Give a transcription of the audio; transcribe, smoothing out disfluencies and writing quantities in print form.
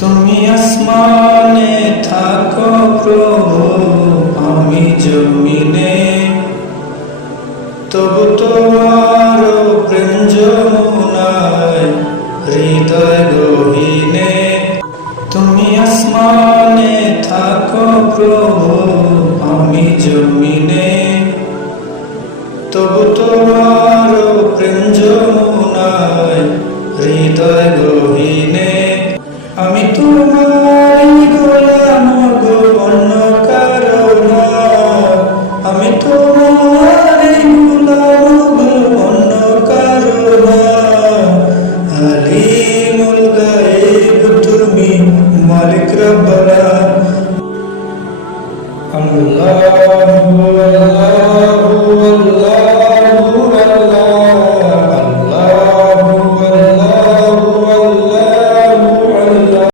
তুমি আসমানে থাকো প্রভু, আমি জমিনে, তবু তোমার প্রেম যমুনায় হৃদয় গহীনে। তুমি আসমানে থাকো প্রভু, আমি জমিনে, তবু তোমার প্রেম যমুনায় হৃদয় গহীনে। আমি তো